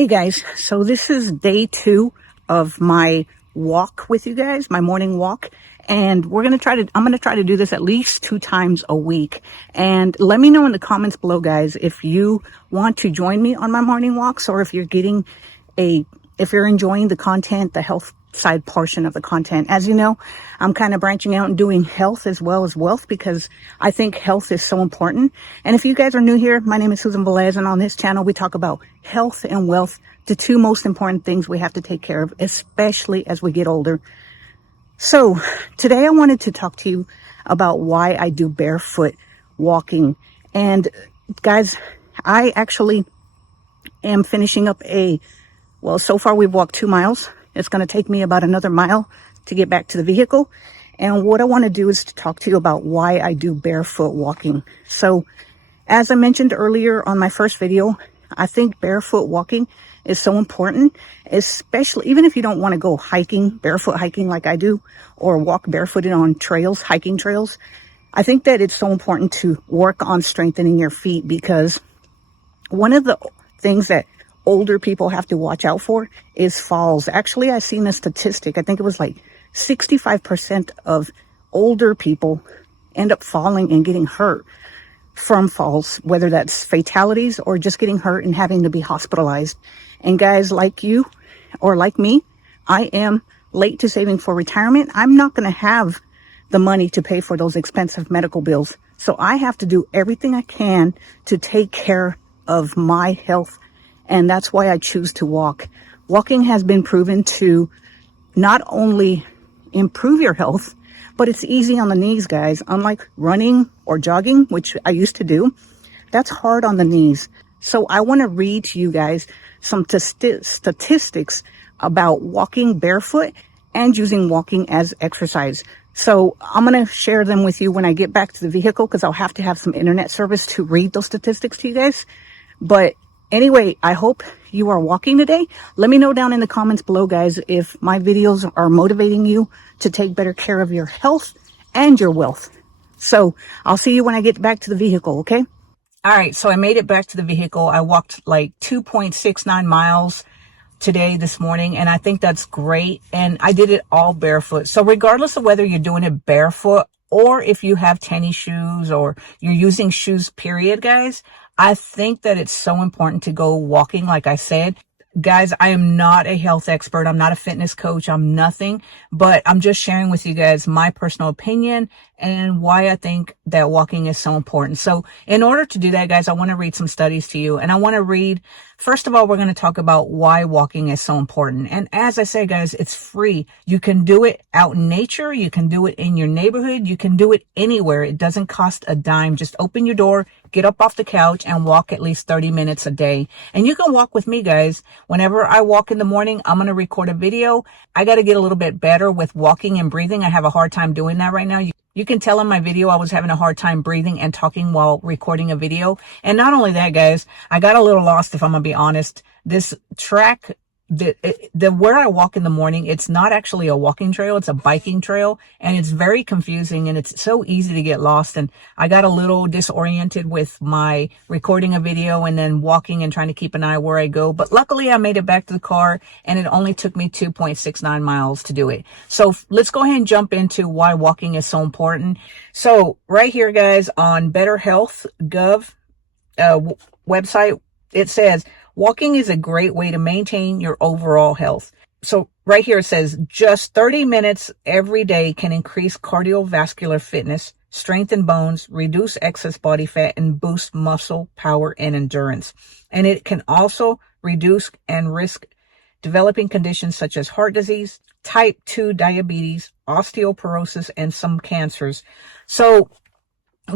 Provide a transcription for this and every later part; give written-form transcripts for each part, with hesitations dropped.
Hey guys, so this is day 2 of my walk with you guys, my morning walk. And I'm going to try to do this at least 2 times a week. And let me know in the comments below, guys, if you want to join me on my morning walks, or if you're enjoying the content, the health side portion of the content. As you know, I'm kind of branching out and doing health as well as wealth, because I think health is so important. And if you guys are new here, my name is Susan Velez, and on this channel we talk about health and wealth, the 2 most important things we have to take care of, especially as we get older. So today I wanted to talk to you about why I do barefoot walking. And guys, I actually am finishing up so far we've walked 2 miles. It's going to take me about another mile to get back to the vehicle. And what I want to do is to talk to you about why I do barefoot walking. So as I mentioned earlier on my first video, I think barefoot walking is so important, especially even if you don't want to go hiking, barefoot hiking like I do, or walk barefooted on trails, hiking trails. I think that it's so important to work on strengthening your feet, because one of the things that older people have to watch out for is falls. Actually, I've seen a statistic. I think it was like 65% of older people end up falling and getting hurt from falls, whether that's fatalities or just getting hurt and having to be hospitalized. And guys like you or like me, I am late to saving for retirement. I'm not going to have the money to pay for those expensive medical bills. So I have to do everything I can to take care of my health. And that's why I choose to walk. Walking has been proven to not only improve your health, but it's easy on the knees, guys. Unlike running or jogging, which I used to do, that's hard on the knees. So I want to read to you guys some statistics about walking barefoot and using walking as exercise. So I'm going to share them with you when I get back to the vehicle, because I'll have to have some internet service to read those statistics to you guys. But anyway, I hope you are walking today. Let me know down in the comments below, guys, if my videos are motivating you to take better care of your health and your wealth. So I'll see you when I get back to the vehicle, okay? All right, so I made it back to the vehicle. I walked like 2.69 miles this morning, and I think that's great. And I did it all barefoot. So regardless of whether you're doing it barefoot or if you have tennis shoes or you're using shoes, period, guys, I think that it's so important to go walking. Like I said, guys, I am not a health expert. I'm not a fitness coach. I'm nothing, but I'm just sharing with you guys my personal opinion and why I think that walking is so important. So in order to do that, guys, I want to read some studies to you. And I want to read, first of all, we're going to talk about why walking is so important. And as I say, guys, it's free. You can do it out in nature. You can do it in your neighborhood. You can do it anywhere. It doesn't cost a dime. Just open your door, get up off the couch, and walk at least 30 minutes a day. And you can walk with me, guys. Whenever I walk in the morning, I'm going to record a video. I got to get a little bit better with walking and breathing. I have a hard time doing that right now. You can tell in my video I was having a hard time breathing and talking while recording a video. And not only that, guys, I got a little lost, if I'm going to be honest. This track, where I walk in the morning, it's not actually a walking trail, it's a biking trail, and it's very confusing and it's so easy to get lost. And I got a little disoriented with my recording a video and then walking and trying to keep an eye where I go. But luckily I made it back to the car, and it only took me 2.69 miles to do it. So let's go ahead and jump into why walking is so important. So right here, guys, on BetterHealth.gov website, it says, walking is a great way to maintain your overall health. So right here it says, just 30 minutes every day can increase cardiovascular fitness, strengthen bones, reduce excess body fat, and boost muscle power and endurance. And it can also reduce and risk developing conditions such as heart disease, type 2 diabetes, osteoporosis, and some cancers. So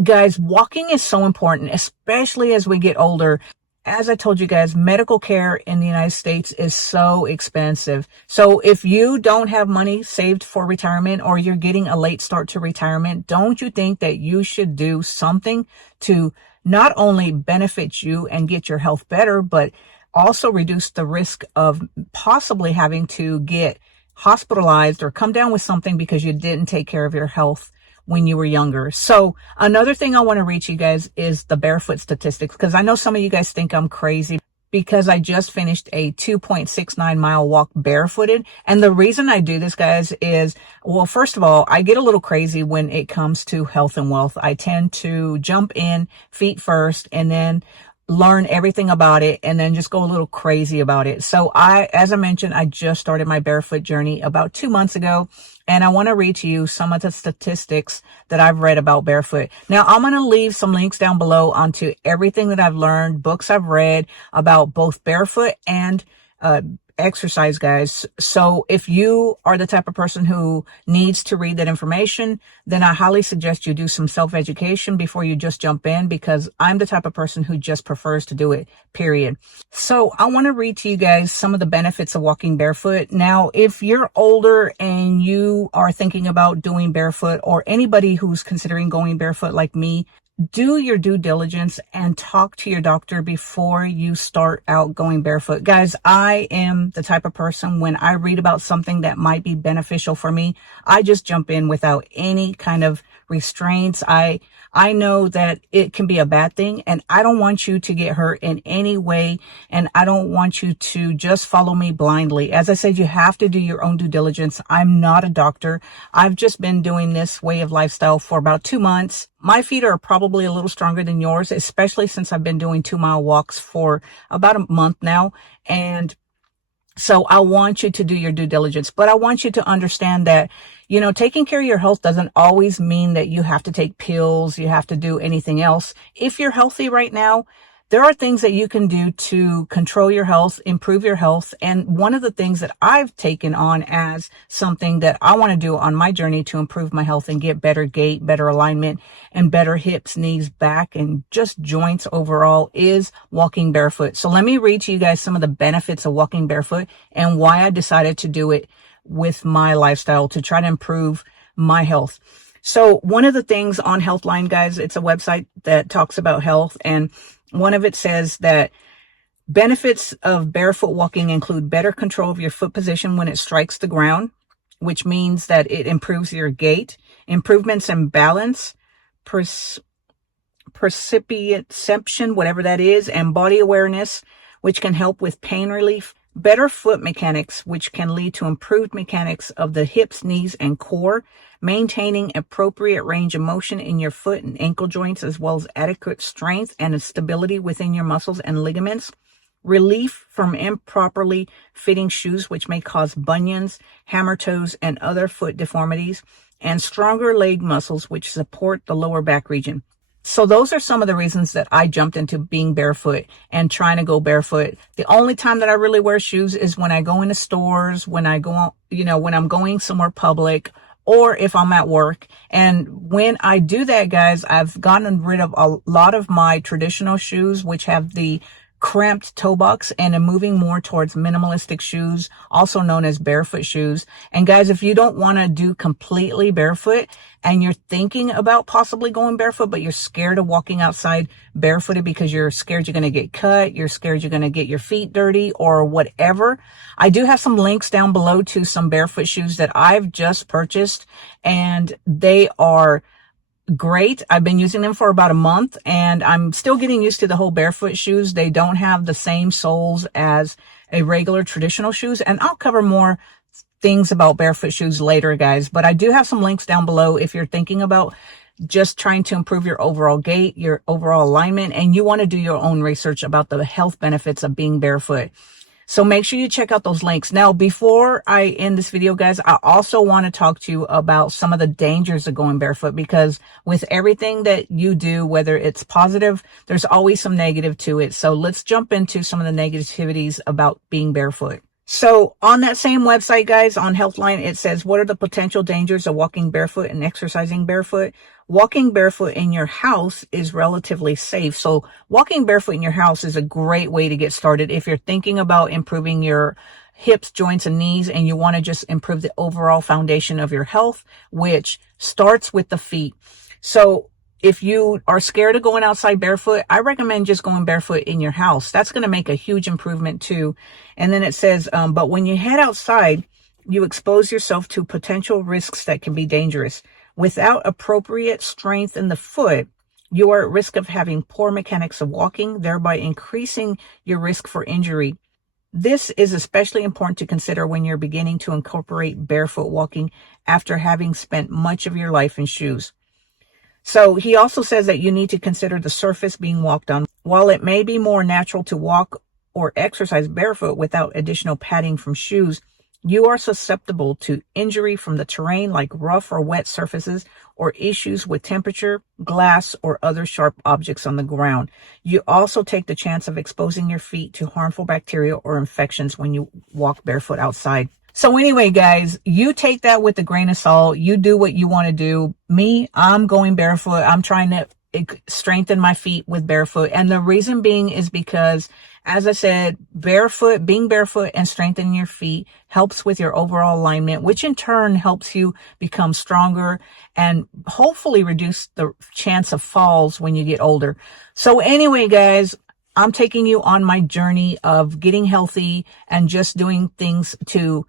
guys, walking is so important, especially as we get older. As I told you guys, medical care in the United States is so expensive. So if you don't have money saved for retirement, or you're getting a late start to retirement, don't you think that you should do something to not only benefit you and get your health better, but also reduce the risk of possibly having to get hospitalized or come down with something because you didn't take care of your health when you were younger. So another thing I want to reach you guys is the barefoot statistics, because I know some of you guys think I'm crazy. because I just finished a 2.69 mile walk barefooted. And the reason I do this, guys, is, well, first of all, I get a little crazy when it comes to health and wealth. I tend to jump in feet first and then learn everything about it and then just go a little crazy about it. So as I mentioned, I just started my barefoot journey about 2 months ago, and I want to read to you some of the statistics that I've read about barefoot. Now, I'm going to leave some links down below onto everything that I've learned, books I've read about both barefoot and exercise, guys. So if you are the type of person who needs to read that information, then I highly suggest you do some self-education before you just jump in, because I'm the type of person who just prefers to do it, period. So I want to read to you guys some of the benefits of walking barefoot. Now, if you're older and you are thinking about doing barefoot, or anybody who's considering going barefoot like me, do your due diligence and talk to your doctor before you start out going barefoot. Guys, I am the type of person, when I read about something that might be beneficial for me, I just jump in without any kind of restraints. I know that it can be a bad thing, and I don't want you to get hurt in any way, and I don't want you to just follow me blindly. As I said, you have to do your own due diligence. I'm not a doctor. I've just been doing this way of lifestyle for about 2 months. My feet are probably a little stronger than yours, especially since I've been doing 2-mile walks for about a month now. And so I want you to do your due diligence, but I want you to understand that, you know, taking care of your health doesn't always mean that you have to take pills, you have to do anything else. If you're healthy right now, there are things that you can do to control your health, improve your health. And one of the things that I've taken on as something that I want to do on my journey to improve my health and get better gait, better alignment, and better hips, knees, back, and just joints overall is walking barefoot. So let me read to you guys some of the benefits of walking barefoot and why I decided to do it with my lifestyle to try to improve my health. So one of the things on Healthline, guys, it's a website that talks about health, and one of it says that benefits of barefoot walking include better control of your foot position when it strikes the ground, which means that it improves your gait, improvements in balance, proprioception, whatever that is, and body awareness, which can help with pain relief, better foot mechanics, which can lead to improved mechanics of the hips, knees, and core, maintaining appropriate range of motion in your foot and ankle joints, as well as adequate strength and stability within your muscles and ligaments, relief from improperly fitting shoes, which may cause bunions, hammer toes, and other foot deformities, and stronger leg muscles, which support the lower back region. So those are some of the reasons that I jumped into being barefoot and trying to go barefoot. The only time that I really wear shoes is when I go into stores, when I go, when I'm going somewhere public, or if I'm at work. And when I do that, guys, I've gotten rid of a lot of my traditional shoes, which have the cramped toe box, and I'm moving more towards minimalistic shoes, also known as barefoot shoes. And guys, if you don't want to do completely barefoot and you're thinking about possibly going barefoot, but you're scared of walking outside barefooted because you're scared you're going to get cut, you're scared you're going to get your feet dirty or whatever, I do have some links down below to some barefoot shoes that I've just purchased, and they are great. I've been using them for about a month, and I'm still getting used to the whole barefoot shoes. They don't have the same soles as a regular traditional shoes, and I'll cover more things about barefoot shoes later, guys. But I do have some links down below if you're thinking about just trying to improve your overall gait, your overall alignment, and you want to do your own research about the health benefits of being barefoot. So make sure you check out those links. Now, before I end this video, guys, I also want to talk to you about some of the dangers of going barefoot, because with everything that you do, whether it's positive, there's always some negative to it. So let's jump into some of the negativities about being barefoot. So on that same website, guys, on Healthline, it says, what are the potential dangers of walking barefoot and exercising barefoot? Walking barefoot in your house is relatively safe. So walking barefoot in your house is a great way to get started if you're thinking about improving your hips, joints, and knees, and you want to just improve the overall foundation of your health, which starts with the feet. So if you are scared of going outside barefoot, I recommend just going barefoot in your house. That's going to make a huge improvement too. And then it says, but when you head outside, you expose yourself to potential risks that can be dangerous. Without appropriate strength in the foot, You are at risk of having poor mechanics of walking, thereby increasing your risk for injury. This is especially important to consider when you're beginning to incorporate barefoot walking after having spent much of your life in shoes. So he also says that you need to consider the surface being walked on. While it may be more natural to walk or exercise barefoot without additional padding from shoes, you are susceptible to injury from the terrain like rough or wet surfaces or issues with temperature, glass, or other sharp objects on the ground. You also take the chance of exposing your feet to harmful bacteria or infections when you walk barefoot outside. So anyway, guys, you take that with a grain of salt. You do what you want to do. Me, I'm going barefoot. I'm trying to strengthen my feet with barefoot. And the reason being is because, as I said, being barefoot and strengthening your feet helps with your overall alignment, which in turn helps you become stronger and hopefully reduce the chance of falls when you get older. So anyway, guys, I'm taking you on my journey of getting healthy and just doing things to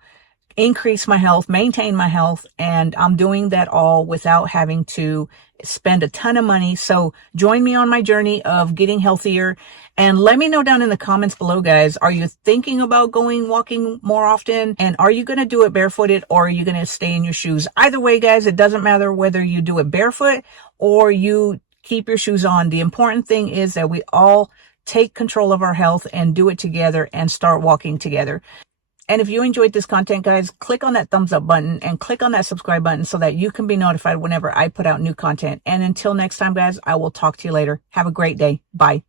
increase my health, maintain my health, and I'm doing that all without having to spend a ton of money. So join me on my journey of getting healthier, and let me know down in the comments below, guys, are you thinking about walking more often? And are you going to do it barefooted, or are you going to stay in your shoes? Either way, guys, it doesn't matter whether you do it barefoot or you keep your shoes on. The important thing is that we all take control of our health and do it together and start walking together. And if you enjoyed this content, guys, click on that thumbs up button and click on that subscribe button so that you can be notified whenever I put out new content. And until next time, guys, I will talk to you later. Have a great day. Bye.